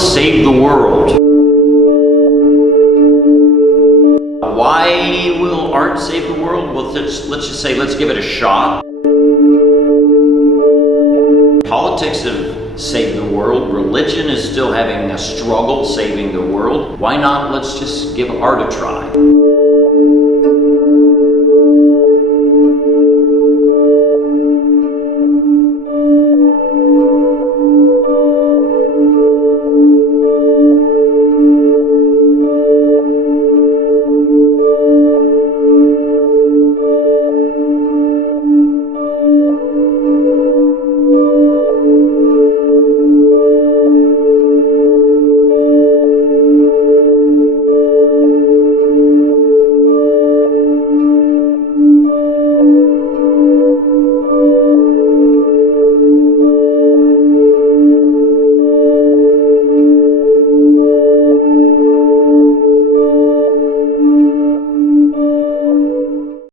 save the world. Why will art save the world? Well, let's just say, let's give it a shot. Politics have saved the world. Religion is still having a struggle saving the world. Why not let's just give art a try?